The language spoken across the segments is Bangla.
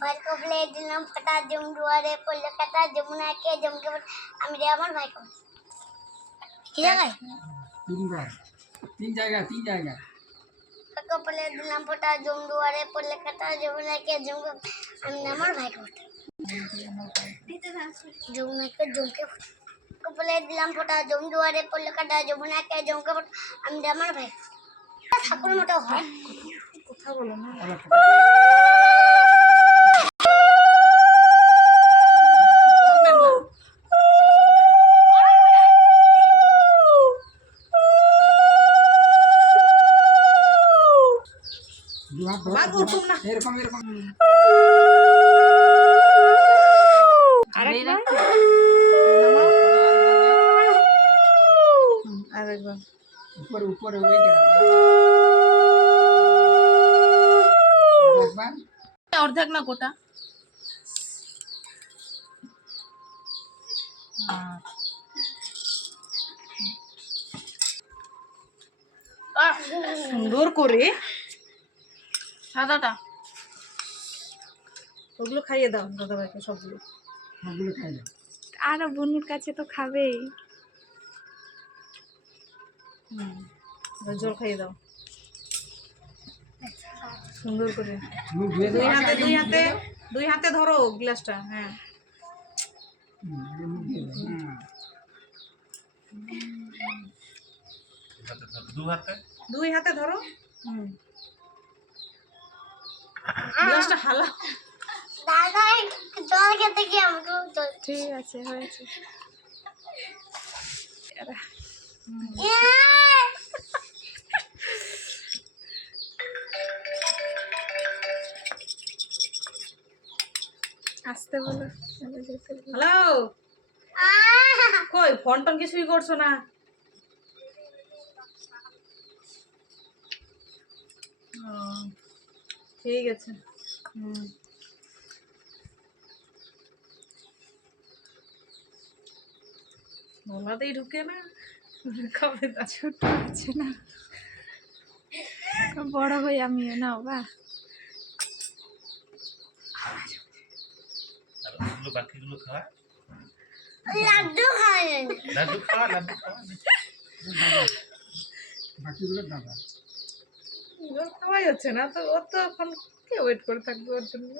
ভাই কবলে দিলাম ফাটা জম দুয়ারে পড়লে কাটা যমুনাকে জমকে বল- আমি রে আমার ভাই কবলে কি জায়গায়? তিনবার। তিন জায়গা তিন জায়গা কপলে দিলাম ফোটা জম দুয়ারে পড়লে কাটা যমুনাকে জমকে আমি আমার ভাই কবলে যমুনাকে জমকে কপলে দিলাম ফোটা জম দুয়ারে পড়লে কাটা যমুনাকে জমকে বল- আমি রে আমার ভাই ঠাকুর মতো হয়। কথা বলো না। দু হাত ধরো, বাঘ দু ওরকম না। হাত, এরকম এরকম। আরেকবার? হুম, আরেকবার। উপরে উপরে ওই জায়গা একবার অর্ধেক না গোটা? সুন্দর করে সাদাটা? ওগুলো খাইয়ে দাও দাদা ভাইকে সবগুলো সবগুলো আর বোনের কাছে তো খাবেই। জল খাইয়ে দাও। সুন্দর করে। দুই হাতে দুই হাতে দুই হাতে ধরো গ্লাসটা হ্যাঁ। হ্যাঁ। দুই হাতে ধরো। হুম। গ্লাসটা হালা দাদা জল খেতে গিয়ে আমাকে ঠিক আছে হয়েছে! আসতে বলো। হ্যালো? আহ! কই ফোন টোন কিছুই করছ না? ঠিক আছে। গলাতেই ঢুকে না? কবে দা ছোট আছে না। বড় হই আমিও না বা। বাকিগুলো খাওয়া? লাড্ডু খাওয়া লাড্ডু খাওয়া লাড্ডু খাওয়া? বাকিগুলো দাদা খাওয়াই হচ্ছে না তো ওর তো এখন কে ওয়েট করে থাকবে ওর জন্য?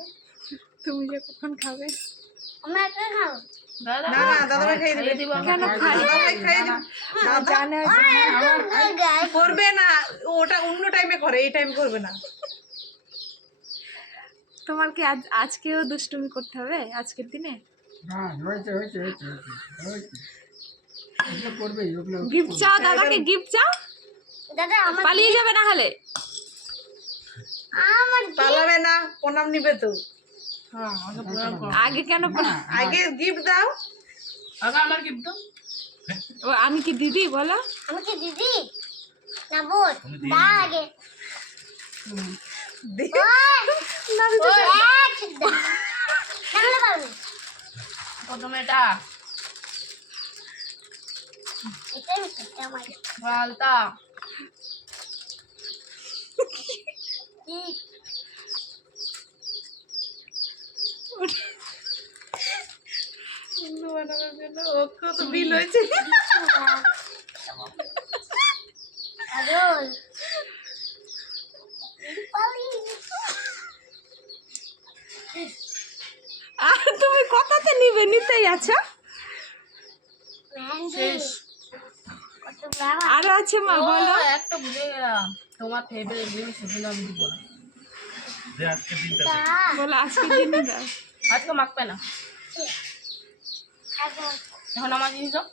তুমি যে কখন খাবে? আমরা করবে না ওটা অন্য টাইমে করে এই টাইম করবে না। তোমার কি আজ আজকেও দুষ্টুমি করতে হবে? আজকের দিনে? হ্যাঁ গিফট চাও দাদাকে গিফট চাও? দাদা আমার পালিয়ে যাবে না হলে? পালাবে না প্রণাম নিবে তো। আগে কেন পা- আগে গিফট দাও। ও আমি কি দিদি বলো। আমি কি দিদি? না বোন দা আগে। প্রথমে এটা হচ্ছে আমার আলতা কি অন্য বানানোর জন্য ওকেও তো বিল হয়েছে আর তুমি কথাতে নিবে নিতেই আছো। শেষ। কত আরও আছে মা বলো। একটা গেলাম। তোমার ফেভারিট জিনিস আমি দিব। না আজকে দিনে দাও। মাখবে না। এখন আমার জিনিস দাও।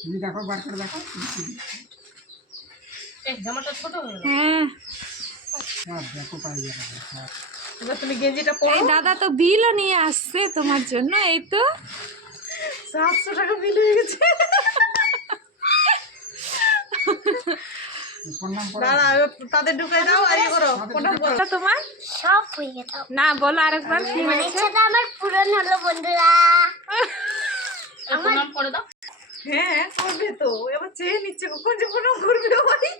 তুমি দেখো বার করে দেখো। এই জামাটা ছোট হয়ে গেল। হ্যাঁ। দেখো পাই যাবে তুমি গেঞ্জিটা পরো। দাদা তো বিলও নিয়ে আসছে তোমার জন্য এই তো। সাতশো টাকা বিল হয়ে গেছে। করো তাদের ঢুকাই দাও আর করো। প্রণাম করো তোমার? সব হয়ে গেছে না বলো আরেকবার কি মানে হয়েছে? আমার পূরণ হলো বন্ধুরা। প্রণাম করে দাও। হ্যাঁ করবে তো। এবার চেয়ে নিচ্ছে কখন যে প্রণাম করবে ওই